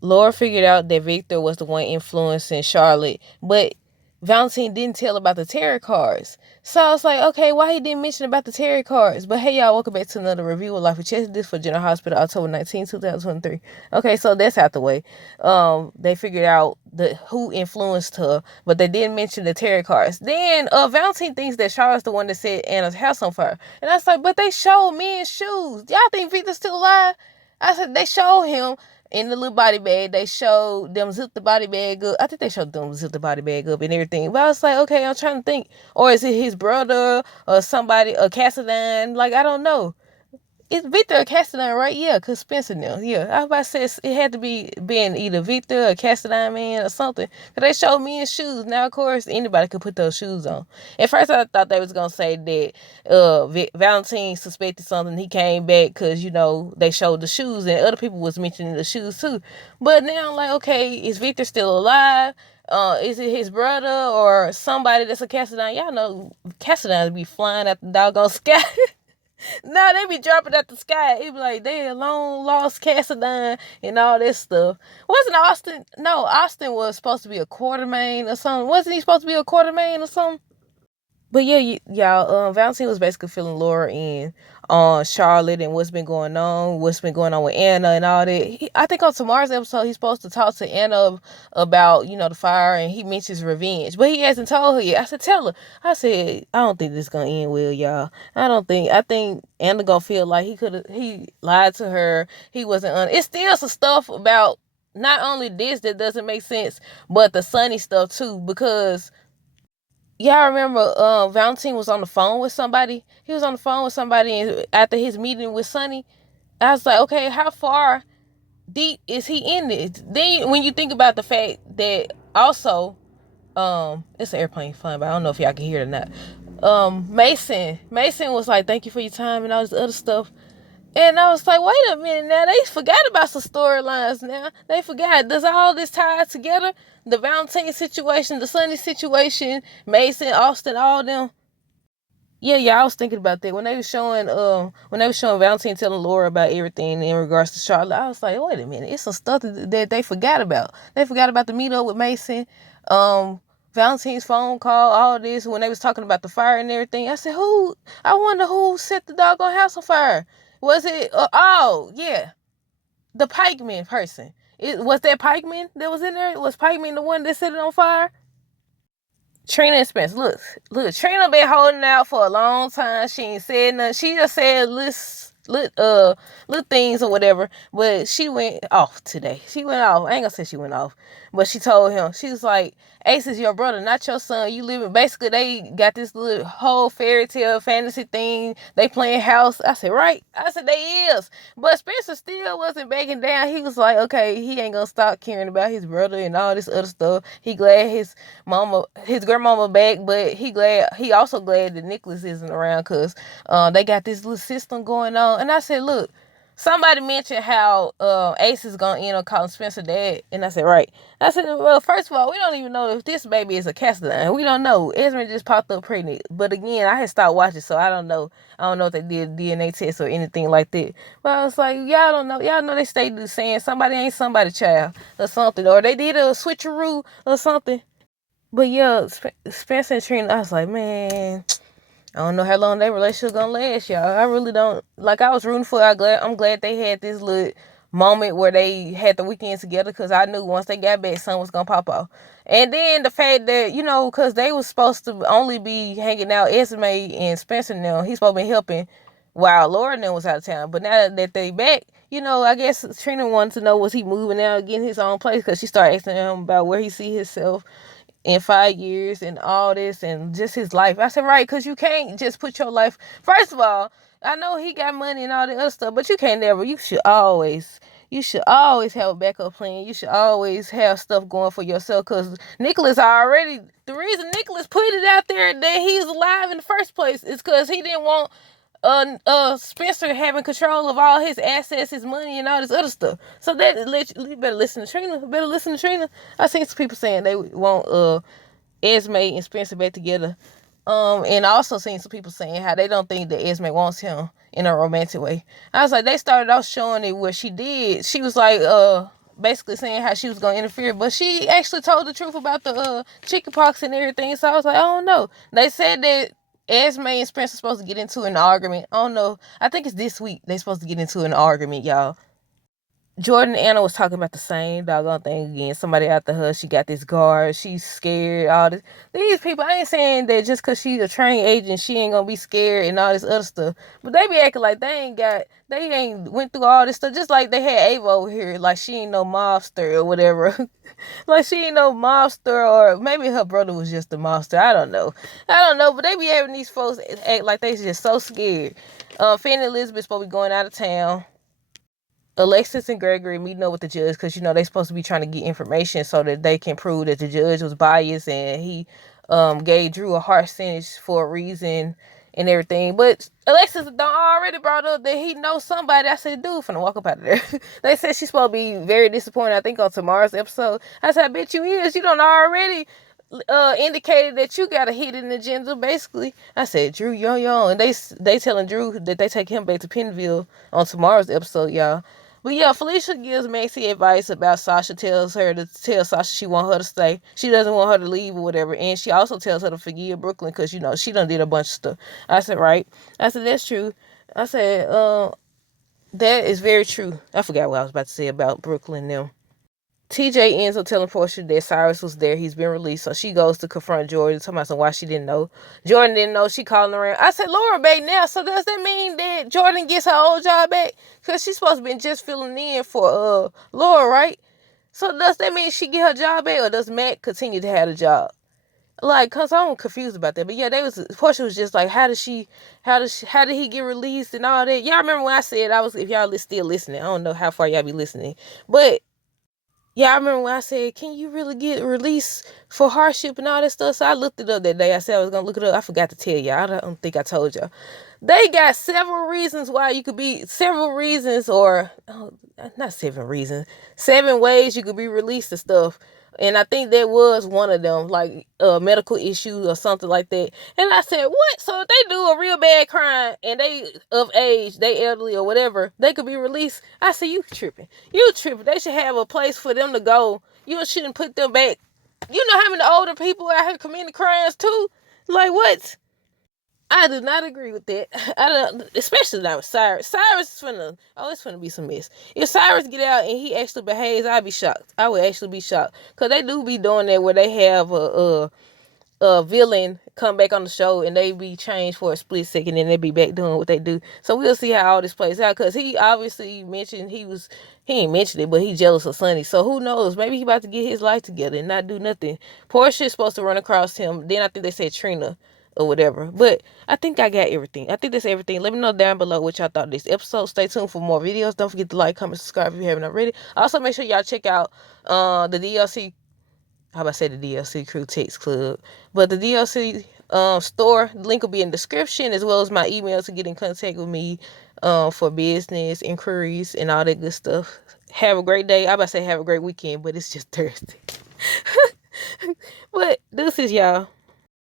Laura figured out that Victor was the one influencing Charlotte, but Valentine didn't tell about the tarot cards. So I was like, okay, why he didn't mention about the tarot cards? But hey, y'all, welcome back to another review of Life with Chess. This for General Hospital, October 2023. Okay, so that's out the way. They figured out who influenced her, but they didn't mention the tarot cards. Then Valentine thinks that Charlotte's the one that set Anna's house on fire. And I was like, but they showed me in shoes. Y'all think Victor's still alive? I said, they showed him in the little body bag. They showed them zip the body bag up. I think they showed them zip the body bag up and everything. But I was like, okay, I'm trying to think. Or is it his brother or somebody, or Cassadine? Like, I don't know. It's Victor or Cassadine, right? Yeah, because Spencer now. Yeah, I was about to say it had to be being either Victor or Cassadine man or something. Because they showed me in shoes. Now, of course, anybody could put those shoes on. At first, I thought they was going to say that Valentine suspected something. He came back because, they showed the shoes and other people was mentioning the shoes too. But now I'm like, okay, is Victor still alive? Is it his brother or somebody that's a Cassadine? Y'all know Cassadine be flying at the doggone sky. No, they be dropping out the sky. It be like they a long lost Cassadine and all this stuff. Wasn't Austin? No, Austin was supposed to be a Quartermain or something. Wasn't he supposed to be a Quartermain or something? But yeah, y'all, Valentine was basically filling Laura in on Charlotte and what's been going on with Anna and all that. I think on tomorrow's episode, he's supposed to talk to Anna about, the fire, and he mentions revenge. But he hasn't told her yet. I said, tell her. I said, I don't think this is going to end well, y'all. I think Anna going to feel like he lied to her. He wasn't, it's still some stuff about not only this that doesn't make sense, but the Sunny stuff too, because yeah, I remember Valentine was on the phone with somebody. He was on the phone with somebody, and after his meeting with Sonny, I was like, okay, how far deep is he in this? Then when you think about the fact that also, it's an airplane flying by. I don't know if y'all can hear it or not. Mason was like, thank you for your time and all this other stuff. And I was like, wait a minute now. They forgot about some storylines now. They forgot. Does all this tie together? The Valentine situation, the Sunny situation, Mason, Austin, all them. Yeah, I was thinking about that. When they were showing Valentine telling Laura about everything in regards to Charlotte, I was like, wait a minute, it's some stuff that they forgot about. They forgot about the meetup with Mason, Valentine's phone call, all this, when they was talking about the fire and everything. I said, I wonder who set the doggone house on fire. Was it, oh, yeah, the pikeman person. Was that pikeman that was in there? Was pikeman the one that set it on fire? Trina and Spence, look, Trina been holding out for a long time. She ain't said nothing. She just said little things or whatever. But she went off today. She went off. I ain't gonna say she went off. But she told him, she was like, Ace is your brother, not your son. You live in, basically they got this little whole fairy tale fantasy thing. They playing house. I said, right? I said, they is. But Spencer still wasn't backing down. He was like, okay, he ain't gonna stop caring about his brother and all this other stuff. He glad his grandmama back, but he also glad that Nicholas isn't around because they got this little system going on. And I said, look, somebody mentioned how Ace is gonna end up calling Spencer dad, and I said, right. I said, well, first of all, we don't even know if this baby is a Cassadine. We don't know. Esme just popped up pregnant, but again, I had stopped watching, so I don't know. I don't know if they did a DNA test or anything like that. But I was like, y'all don't know. Y'all know they stay saying somebody ain't somebody child or something, or they did a switcheroo or something. But yeah, Spencer and Trina, I was like, man, I don't know how long that relationship gonna last, y'all. I really don't. Like, I was rooting for it. I'm glad they had this little moment where they had the weekend together, because I knew once they got back, something was gonna pop off. And then the fact that, because they was supposed to only be hanging out, Esme and Spencer now, he's supposed to be helping while Laura then was out of town. But now that they back, I guess Trina wanted to know, was he moving out, getting his own place? Because she started asking him about where he see himself in 5 years and all this and just his life. I said, right, because you can't just put your life. First of all, I know he got money and all the other stuff, but you should always have a backup plan. You should always have stuff going for yourself, because the reason Nicholas put it out there that he's alive in the first place is because he didn't want Spencer having control of all his assets, his money, and all this other stuff. So you better listen to Trina. I seen some people saying they want Esme and Spencer back together. And I also seen some people saying how they don't think that Esme wants him in a romantic way. I was like, they started off showing it where she did. She was like, basically saying how she was gonna interfere, but she actually told the truth about the chicken pox and everything. So I was like, I don't know. They said that Esme and Spencer are supposed to get into an argument. I don't know. I think it's this week they're supposed to get into an argument, y'all. Jordan and Anna was talking about the same doggone thing again. Somebody after her, she got this guard, she's scared, all this. These people, I ain't saying that just because she's a trained agent, she ain't gonna be scared and all this other stuff. But they be acting like they ain't went through all this stuff. Just like they had Ava over here, like she ain't no mobster or whatever. Like she ain't no mobster, or maybe her brother was just a mobster. I don't know, but they be having these folks act like they just so scared. Fanny and Elizabeth supposed to be going out of town. Alexis and Gregory meeting up with the judge because they supposed to be trying to get information so that they can prove that the judge was biased and he gave Drew a harsh sentence for a reason and everything. But Alexis done already brought up that he knows somebody. I said, dude, finna walk up out of there. They said she's supposed to be very disappointed, I think, on tomorrow's episode. I said, I bet you is. You done already indicated that you got a hidden agenda, basically. I said, Drew, yo, and they telling Drew that they take him back to Penville on tomorrow's episode, y'all. But yeah, Felicia gives Maxie advice about Sasha, tells her to tell Sasha she want her to stay. She doesn't want her to leave or whatever. And she also tells her to forgive Brooklyn because, she done did a bunch of stuff. I said, right. I said, that's true. I said, that is very true. I forgot what I was about to say about Brooklyn now. TJ ends up telling Portia that Cyrus was there. He's been released. So she goes to confront Jordan, talking about why she didn't know. Jordan didn't know. She calling around. I said, Laura back now. So does that mean that Jordan gets her old job back? Because she's supposed to be just filling in for Laura, right? So does that mean she get her job back, or does Matt continue to have the job? Like, cause I'm confused about that. But yeah, Portia was just like, how did he get released and all that? Y'all remember when I said if y'all still listening, I don't know how far y'all be listening, but yeah, I remember when I said, can you really get released for hardship and all that stuff? So I looked it up that day. I said I was going to look it up. I forgot to tell y'all. I don't think I told y'all. They got several reasons why you could be, not 7 reasons, 7 ways you could be released and stuff. And I think that was one of them, like a medical issue or something like that. And I said, what? So if they do a real bad crime and they of age, they elderly or whatever, they could be released. I said, you tripping. They should have a place for them to go. You shouldn't put them back. You know how many older people out here committing crimes too? Like what? I do not agree with that. I don't, especially not with Cyrus. Cyrus is it's finna be some mess. If Cyrus get out and he actually behaves, I'd be shocked. I would actually be shocked. Because they do be doing that where they have a villain come back on the show and they be changed for a split second and they be back doing what they do. So we'll see how all this plays out. Because he obviously mentioned he ain't mentioned it, but he jealous of Sonny. So who knows? Maybe he about to get his life together and not do nothing. Portia is supposed to run across him. Then I think they said Trina or whatever. But I think I got everything. I think that's everything. Let me know down below what y'all thought of this episode. Stay tuned for more videos. Don't forget to like, comment, subscribe if you haven't already. Also, make sure y'all check out the DLC. How about I say the DLC Crew Text Club? But the DLC store, the link will be in the description, as well as my email to get in contact with me for business inquiries and all that good stuff. Have a great day. I about to say have a great weekend, but it's just Thursday. But this is y'all.